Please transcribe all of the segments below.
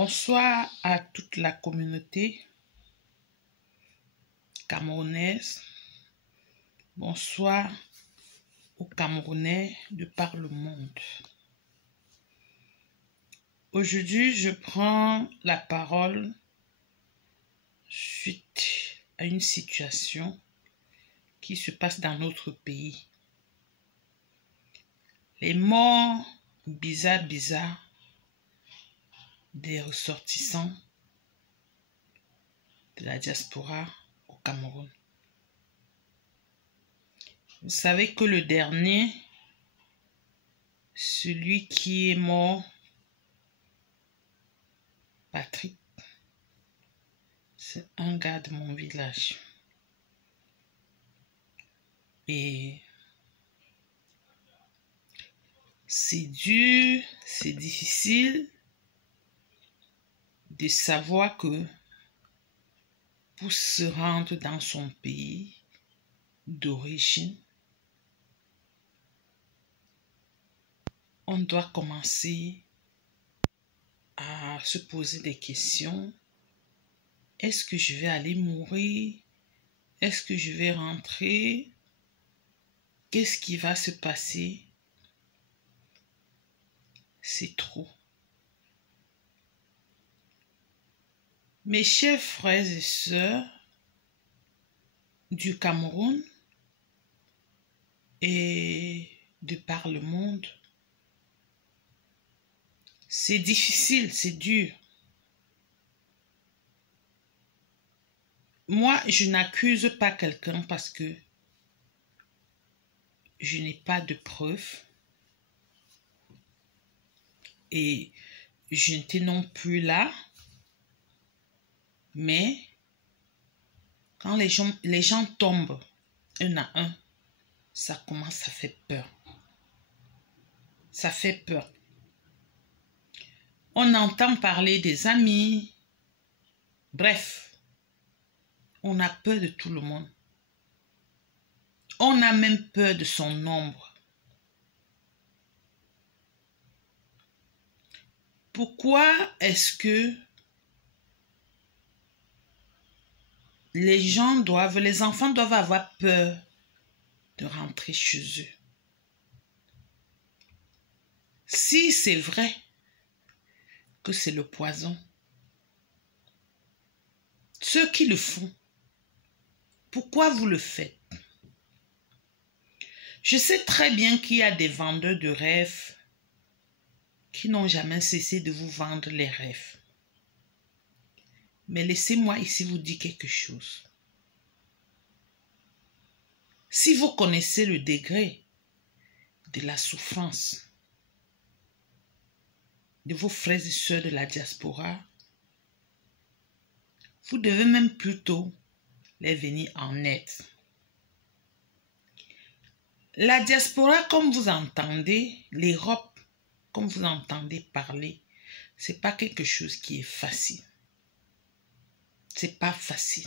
Bonsoir à toute la communauté camerounaise. Bonsoir aux Camerounais de par le monde. Aujourd'hui, je prends la parole suite à une situation qui se passe dans notre pays. Les morts bizarres des ressortissants de la diaspora au Cameroun. Vous savez que le dernier, celui qui est mort, Patrick, c'est un gars de mon village. Et c'est dur, c'est difficile de savoir que pour se rendre dans son pays d'origine, on doit commencer à se poser des questions. Est-ce que je vais aller mourir? Est-ce que je vais rentrer? Qu'est-ce qui va se passer? C'est trop. Mes chers frères et sœurs du Cameroun et de par le monde, c'est difficile, c'est dur. Moi, je n'accuse pas quelqu'un parce que je n'ai pas de preuves et je n'étais non plus là. Mais quand les gens tombent un à un, ça commence à faire peur. Ça fait peur. On entend parler des amis. Bref, on a peur de tout le monde. On a même peur de son nombre. Pourquoi est-ce que les enfants doivent avoir peur de rentrer chez eux? Si c'est vrai que c'est le poison, ceux qui le font, pourquoi vous le faites? Je sais très bien qu'il y a des vendeurs de rêves qui n'ont jamais cessé de vous vendre les rêves. Mais laissez-moi ici vous dire quelque chose. Si vous connaissez le degré de la souffrance de vos frères et sœurs de la diaspora, vous devez même plutôt les venir en aide. La diaspora, comme vous entendez, l'Europe, comme vous entendez parler, c'est pas quelque chose qui est facile. C'est pas facile.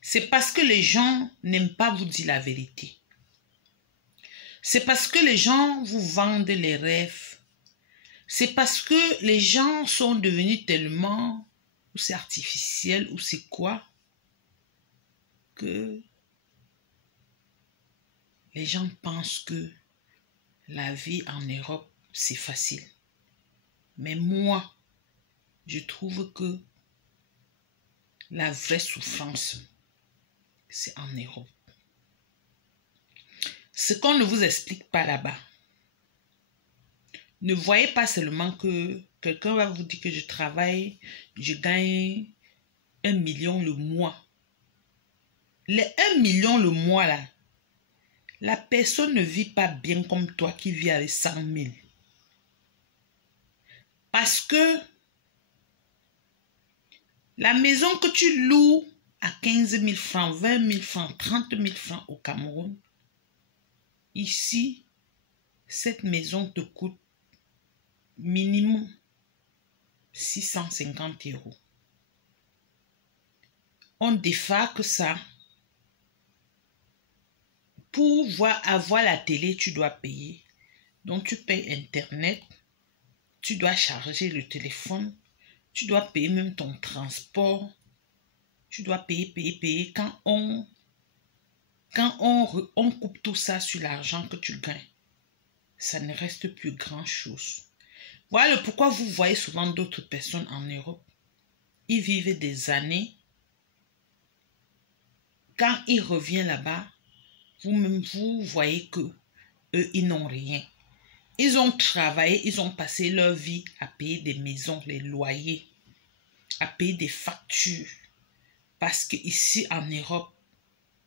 C'est parce que les gens n'aiment pas vous dire la vérité. C'est parce que les gens vous vendent les rêves. C'est parce que les gens sont devenus tellement, ou c'est artificiel, ou c'est quoi, que les gens pensent que la vie en Europe, c'est facile. Mais moi, je trouve que la vraie souffrance, c'est en Europe. Ce qu'on ne vous explique pas là-bas. Ne voyez pas seulement que quelqu'un va vous dire que je travaille, je gagne 1 million le mois. Les 1 million le mois là, la personne ne vit pas bien comme toi qui vis avec 100 000. Parce que la maison que tu loues à 15 000 francs, 20 000 francs, 30 000 francs au Cameroun, ici, cette maison te coûte minimum 650 €. On défalque ça. Pour avoir la télé, tu dois payer. Donc, tu payes Internet, tu dois charger le téléphone, tu dois payer même ton transport, tu dois payer. Quand on coupe tout ça sur l'argent que tu gagnes, ça ne reste plus grand-chose. Voilà pourquoi vous voyez souvent d'autres personnes en Europe. Ils vivent des années. Quand ils reviennent là-bas, vous-même, vous voyez que eux, ils n'ont rien. Ils ont travaillé, ils ont passé leur vie à payer des maisons, les loyers, à payer des factures. Parce qu'ici en Europe,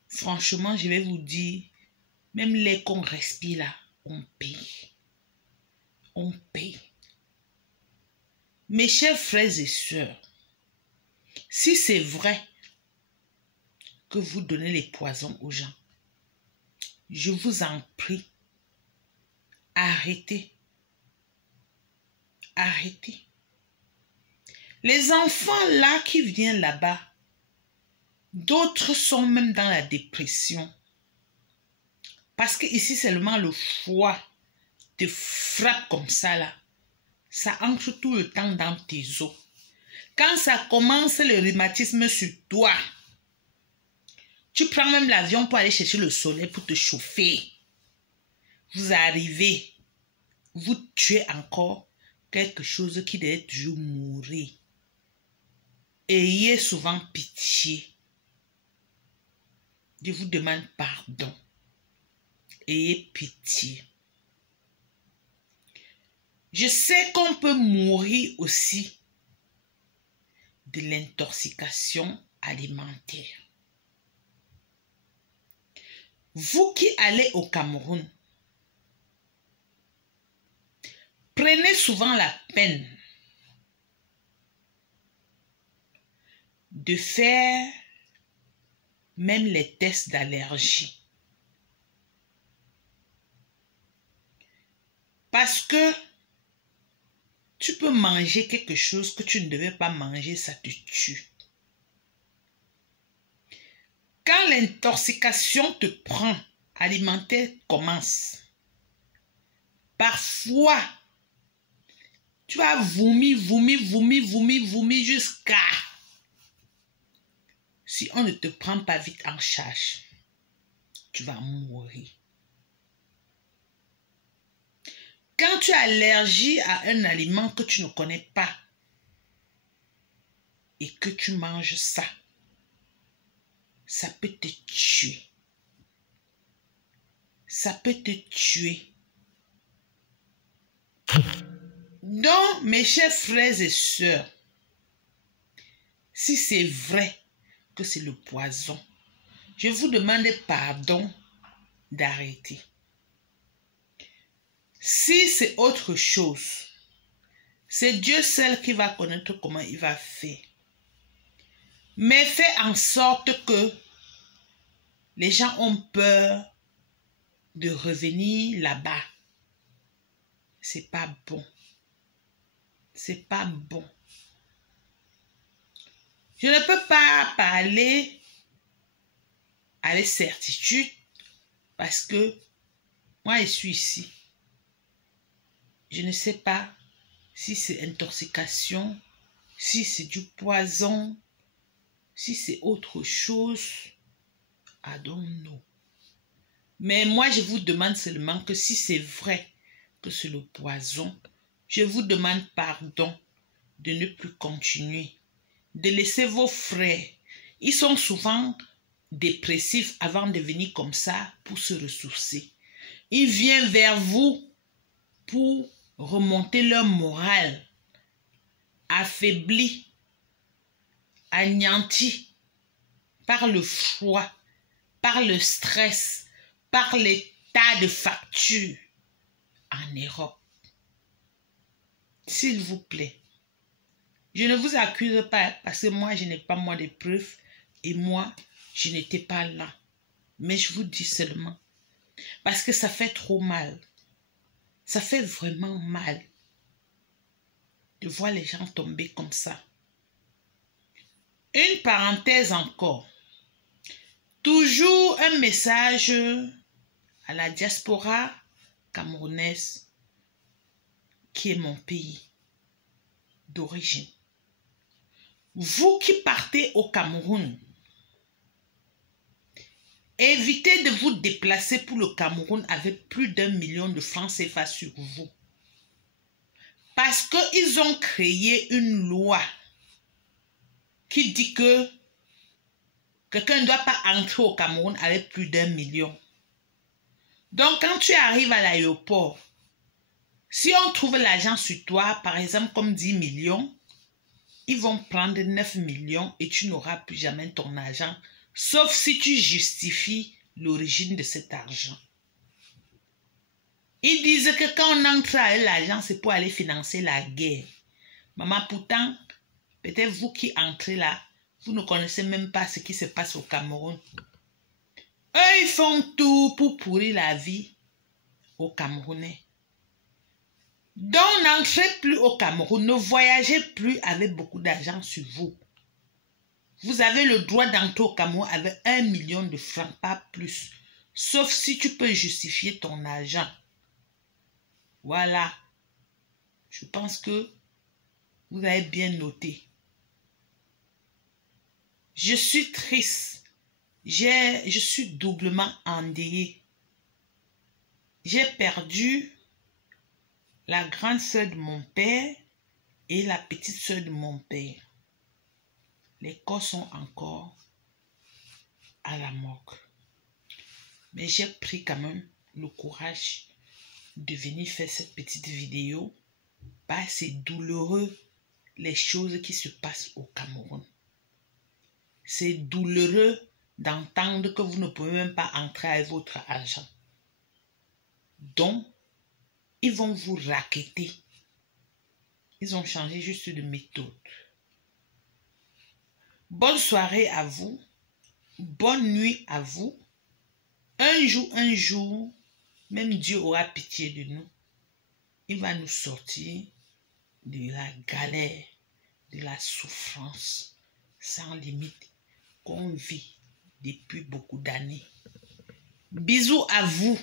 franchement, je vais vous dire, même l'air qu'on respire là, on paye. On paye. Mes chers frères et sœurs, si c'est vrai que vous donnez les poisons aux gens, je vous en prie, arrêtez. Arrêtez. Les enfants là qui viennent là-bas, d'autres sont même dans la dépression. Parce que ici seulement le foie te frappe comme ça là. Ça entre tout le temps dans tes os. Quand ça commence le rhumatisme sur toi, tu prends même l'avion pour aller chercher le soleil pour te chauffer. Vous arrivez, vous tuez encore quelque chose qui devait toujours mourir. Ayez souvent pitié. Je vous demande pardon. Ayez pitié. Je sais qu'on peut mourir aussi de l'intoxication alimentaire. Vous qui allez au Cameroun, prenez souvent la peine de faire même les tests d'allergie. Parce que tu peux manger quelque chose que tu ne devais pas manger, ça te tue. Quand l'intoxication te prend, alimentaire commence. Parfois, tu vas vomir jusqu'à... Si on ne te prend pas vite en charge, tu vas mourir. Quand tu as allergie à un aliment que tu ne connais pas et que tu manges ça, ça peut te tuer. Ça peut te tuer. Donc, mes chers frères et sœurs, si c'est vrai que c'est le poison, je vous demande pardon d'arrêter. Si c'est autre chose, c'est Dieu seul qui va connaître comment il va faire. Mais fais en sorte que les gens ont peur de revenir là-bas. C'est pas bon. C'est pas bon. Je ne peux pas parler avec certitude parce que moi, je suis ici. Je ne sais pas si c'est intoxication, si c'est du poison, si c'est autre chose. I don't know. Mais moi, je vous demande seulement que si c'est vrai que c'est le poison, je vous demande pardon de ne plus continuer, de laisser vos frères. Ils sont souvent dépressifs avant de venir comme ça pour se ressourcer. Ils viennent vers vous pour remonter leur morale, affaibli, anéanti par le froid, par le stress, par les tas de factures en Europe. S'il vous plaît, je ne vous accuse pas parce que moi, je n'ai pas moi de preuves et moi, je n'étais pas là. Mais je vous dis seulement parce que ça fait trop mal. Ça fait vraiment mal de voir les gens tomber comme ça. Une parenthèse encore. Toujours un message à la diaspora camerounaise. qui est mon pays d'origine. Vous qui partez au Cameroun, évitez de vous déplacer pour le Cameroun avec plus d'1 million de francs CFA sur vous. Parce qu'ils ont créé une loi qui dit que quelqu'un ne doit pas entrer au Cameroun avec plus d'1 million. Donc, quand tu arrives à l'aéroport, si on trouve l'argent sur toi, par exemple comme 10 millions, ils vont prendre 9 millions et tu n'auras plus jamais ton argent, sauf si tu justifies l'origine de cet argent. Ils disent que quand on entre avec l'argent, c'est pour aller financer la guerre. Maman, pourtant, peut-être vous qui entrez là, vous ne connaissez même pas ce qui se passe au Cameroun. Eux, ils font tout pour pourrir la vie aux Camerounais. Donc, n'entrez plus au Cameroun, ne voyagez plus avec beaucoup d'argent sur vous. Vous avez le droit d'entrer au Cameroun avec 1 million de francs, pas plus. Sauf si tu peux justifier ton argent. Voilà. Je pense que vous avez bien noté. Je suis triste. Je suis doublement endeuillée. J'ai perdu la grande sœur de mon père et la petite sœur de mon père. Les corps sont encore à la morgue. Mais j'ai pris quand même le courage de venir faire cette petite vidéo parce que c'est douloureux les choses qui se passent au Cameroun. C'est douloureux d'entendre que vous ne pouvez même pas entrer avec votre argent. Donc, ils vont vous racketter. Ils ont changé juste de méthode. Bonne soirée à vous. Bonne nuit à vous. Un jour, même Dieu aura pitié de nous. Il va nous sortir de la galère, de la souffrance sans limite qu'on vit depuis beaucoup d'années. Bisous à vous.